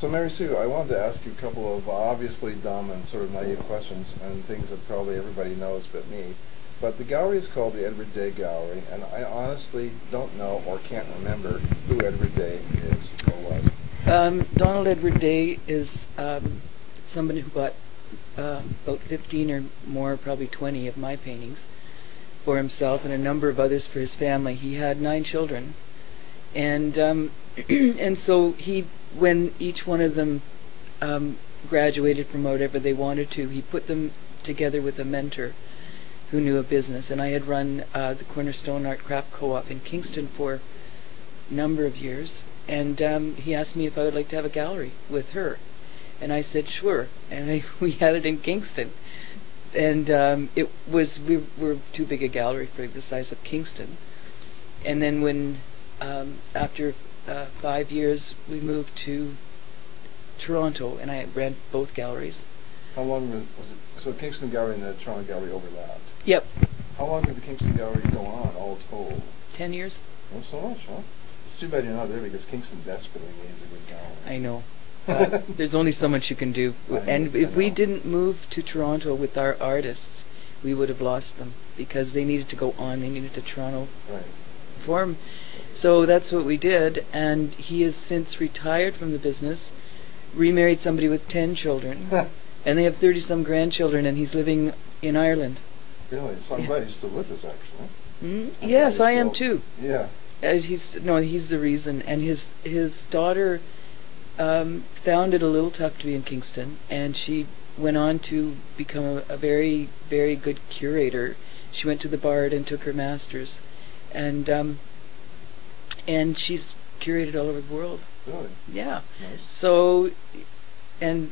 So Mary Sue, I wanted to ask you a couple of obviously dumb and sort of naive questions and things that probably everybody knows but me. But the gallery is called the Edward Day Gallery, and I honestly don't know or can't remember who Edward Day is or was. Donald Edward Day is somebody who bought about 15 or more, probably 20 of my paintings for himself and a number of others for his family. He had 9 children, and and so when each one of them graduated from whatever they wanted to, he put them together with a mentor who knew a business. And I had run the Cornerstone Art Craft Co-op in Kingston for a number of years, and he asked me if I would like to have a gallery with her, and I said sure, and we had it in Kingston. And we were too big a gallery for the size of Kingston. And then when after 5 years we moved to Toronto, and I ran both galleries. How long was it? So the Kingston Gallery and the Toronto Gallery overlapped? Yep. How long did the Kingston Gallery go on, all told? 10 years. Not so much, huh? It's too bad you're not there because Kingston desperately needs a good gallery. I know. There's only so much you can do. And if we didn't move to Toronto with our artists, we would have lost them because they needed to go on. They needed to Toronto perform. So that's what we did, and he has since retired from the business, remarried somebody with 10 children, and they have 30-some grandchildren, and he's living in Ireland. Really? So I'm glad he's still with us, actually. Yes, I am too. Yeah. He's the reason. And his daughter found it a little tough to be in Kingston, and she went on to become a very, very good curator. She went to the Bard and took her master's, and she's curated all over the world. Really? Yeah. Nice. So, and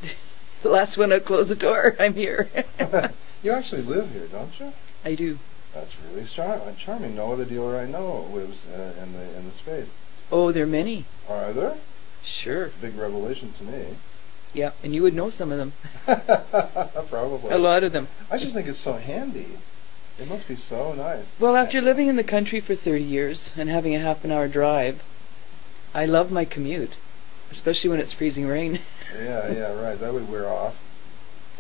the last one I close the door, I'm here. You actually live here, don't you? I do. That's really charming. No other dealer I know lives in the space. Oh, there are many. Are there? Sure. Big revelation to me. Yeah, and you would know some of them. Probably. A lot of them. I just think it's so handy. It must be so nice. Well, after living in the country for 30 years and having a half-an-hour drive, I love my commute, especially when it's freezing rain. Yeah, right. That would wear off.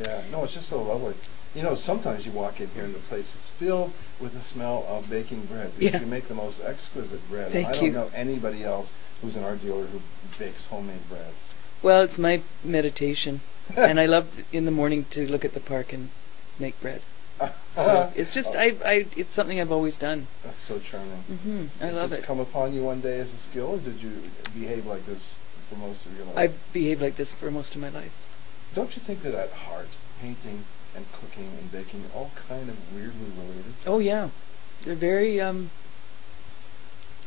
Yeah. No, it's just so lovely. You know, sometimes you walk in here and the place is filled with the smell of baking bread. Yeah. You make the most exquisite bread. Thank I you. don't know anybody else who's an art dealer who bakes homemade bread. Well, it's my meditation, and I love in the morning to look at the park and make bread. So it's just it's something I've always done. That's so charming. I love it. Did this come upon you one day as a skill, or did you behave like this for most of your life? I've behaved like this for most of my life. Don't you think that at heart, painting and cooking and baking are all kind of weirdly related? Oh yeah, they're very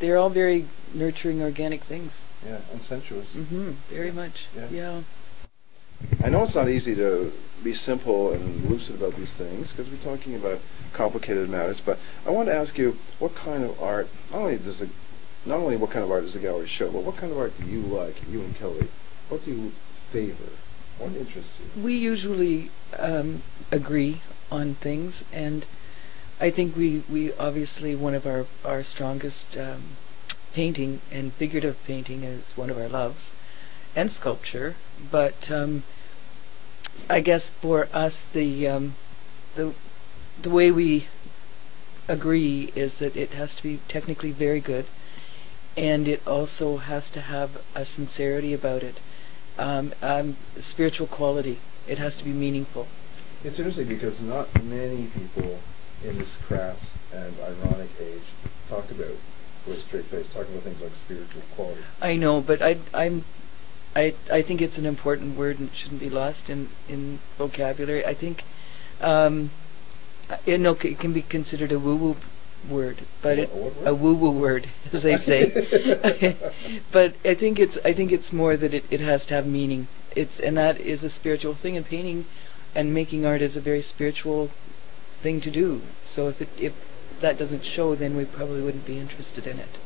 they're all very nurturing, organic things. Yeah, and sensuous. Very much. Yeah. I know it's not easy to be simple and lucid about these things because we're talking about complicated matters, but I want to ask you what kind of art, not only what kind of art does the gallery show, but what kind of art do you like, you and Kelly? What do you favor? What interests you? We usually agree on things, and I think we obviously, one of our strongest painting and figurative painting is one of our loves, and sculpture, but I guess for us the way we agree is that it has to be technically very good, and it also has to have a sincerity about it, spiritual quality. It has to be meaningful. It's interesting because not many people in this crass and ironic age talk about, with a straight face, talk about things like spiritual quality. I know, but I think it's an important word and it shouldn't be lost in vocabulary. I think it can be considered a woo-woo word, but a woo-woo word, as they say. But I think it's more that it has to have meaning. And that is a spiritual thing, and painting and making art is a very spiritual thing to do. So if that doesn't show, then we probably wouldn't be interested in it.